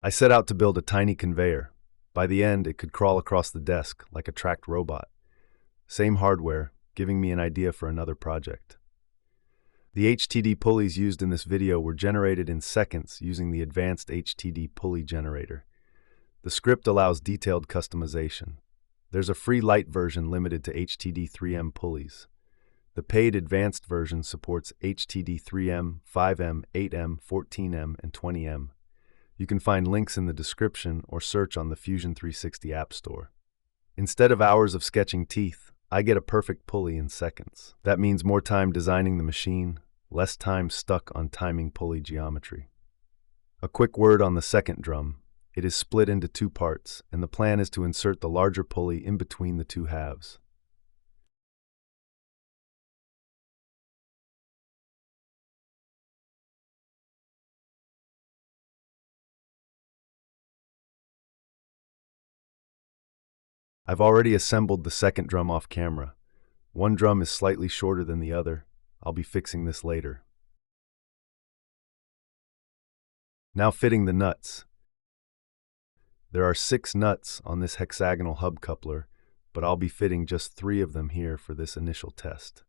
I set out to build a tiny conveyor. By the end, it could crawl across the desk like a tracked robot. Same hardware, giving me an idea for another project. The HTD pulleys used in this video were generated in seconds using the Advanced HTD Pulley Generator. The script allows detailed customization. There's a free light version limited to HTD 3M pulleys. The paid advanced version supports HTD 3M, 5M, 8M, 14M, and 20M. You can find links in the description or search on the Fusion 360 App Store. Instead of hours of sketching teeth, I get a perfect pulley in seconds. That means more time designing the machine, less time stuck on timing pulley geometry. A quick word on the second drum. It is split into two parts, and the plan is to insert the larger pulley in between the two halves. I've already assembled the second drum off camera. One drum is slightly shorter than the other. I'll be fixing this later. Now fitting the nuts. There are 6 nuts on this hexagonal hub coupler, but I'll be fitting just 3 of them here for this initial test.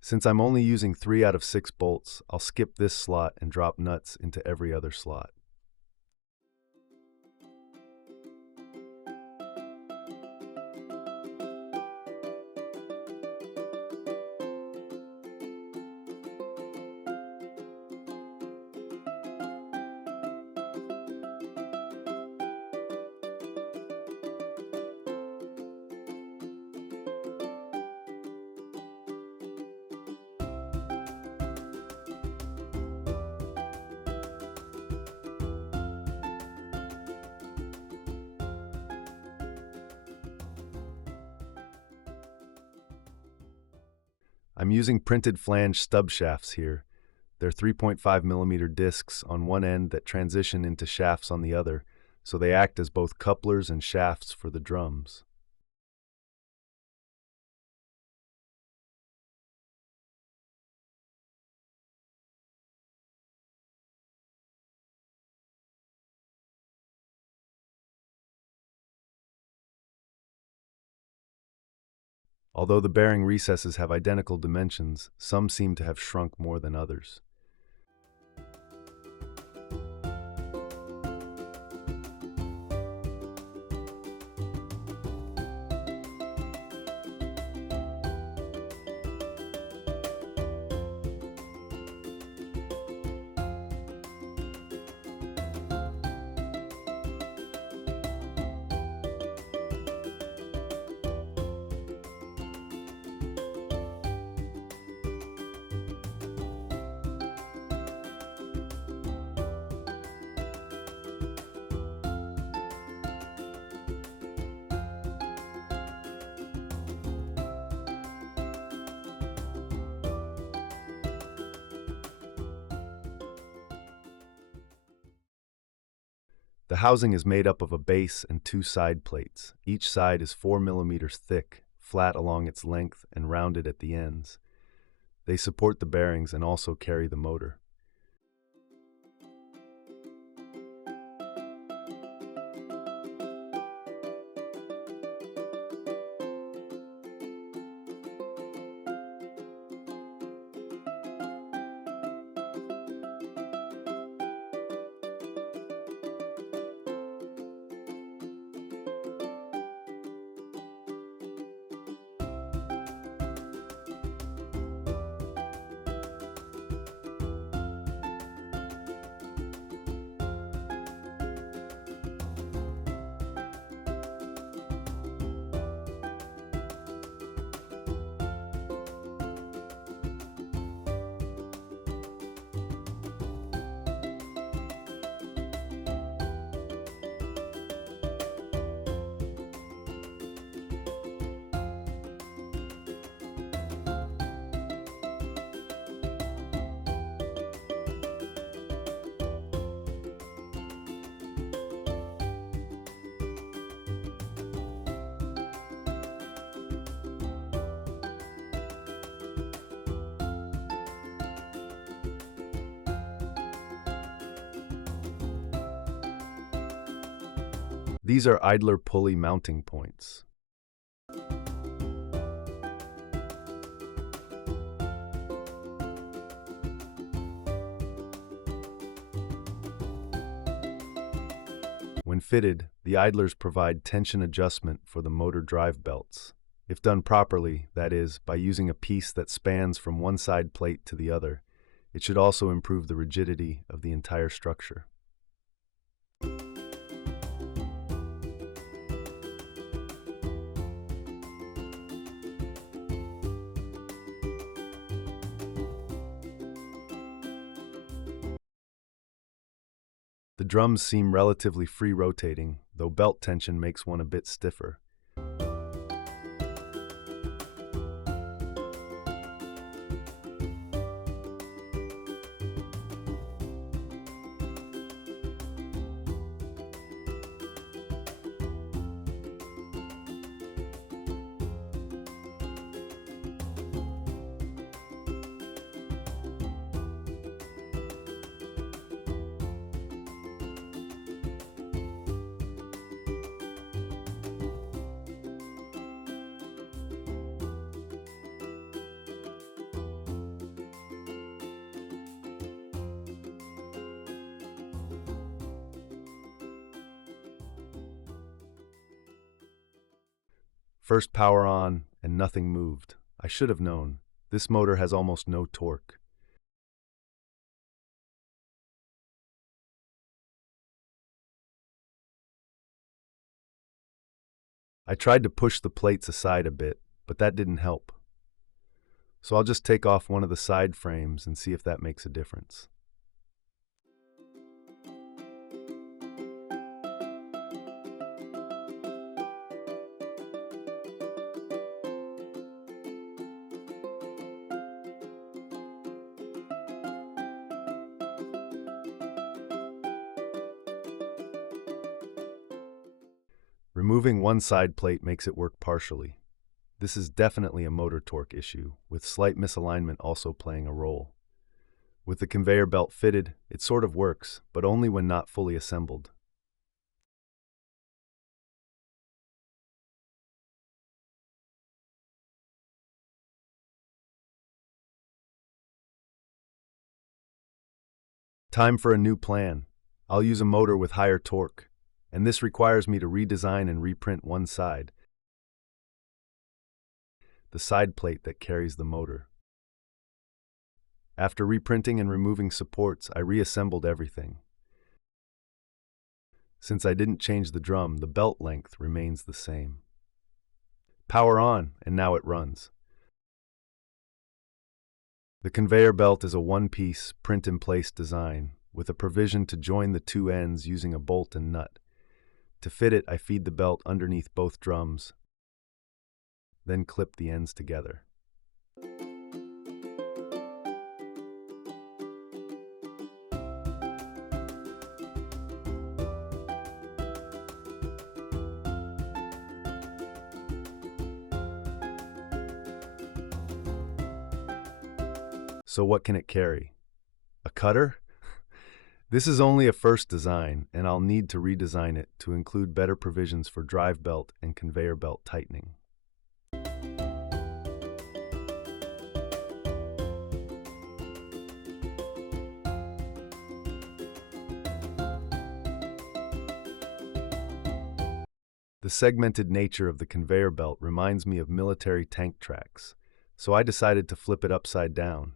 Since I'm only using 3 out of 6 bolts, I'll skip this slot and drop nuts into every other slot. I'm using printed flange stub shafts here. They're 3.5mm discs on one end that transition into shafts on the other, so they act as both couplers and shafts for the drums. Although the bearing recesses have identical dimensions, some seem to have shrunk more than others. The housing is made up of a base and 2 side plates. Each side is 4mm thick, flat along its length and rounded at the ends. They support the bearings and also carry the motor. These are idler pulley mounting points. When fitted, the idlers provide tension adjustment for the motor drive belts. If done properly, that is, by using a piece that spans from one side plate to the other, it should also improve the rigidity of the entire structure. The drums seem relatively free rotating, though belt tension makes one a bit stiffer. First power on, and nothing moved. I should have known. This motor has almost no torque. I tried to push the plates aside a bit, but that didn't help. So I'll just take off one of the side frames and see if that makes a difference. Removing one side plate makes it work partially. This is definitely a motor torque issue, with slight misalignment also playing a role. With the conveyor belt fitted, it sort of works, but only when not fully assembled. Time for a new plan. I'll use a motor with higher torque, and this requires me to redesign and reprint one side, the side plate that carries the motor. After reprinting and removing supports, I reassembled everything. Since I didn't change the drum, the belt length remains the same. Power on, and now it runs. The conveyor belt is a one-piece, print-in-place design, with a provision to join the two ends using a bolt and nut. To fit it, I feed the belt underneath both drums, then clip the ends together. So what can it carry? A cutter? This is only a first design, and I'll need to redesign it to include better provisions for drive belt and conveyor belt tightening. The segmented nature of the conveyor belt reminds me of military tank tracks, so I decided to flip it upside down.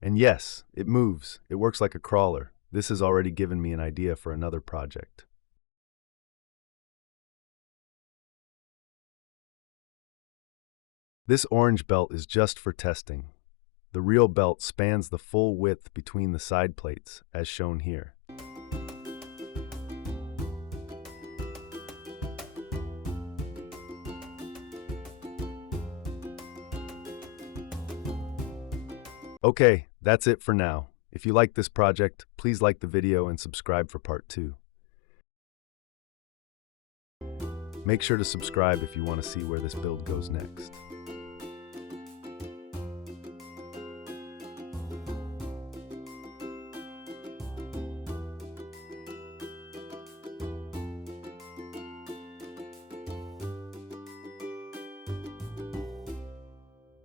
And yes, it moves. It works like a crawler. This has already given me an idea for another project. This orange belt is just for testing. The real belt spans the full width between the side plates, as shown here. Okay, that's it for now. If you like this project, please like the video and subscribe for part 2. Make sure to subscribe if you want to see where this build goes next.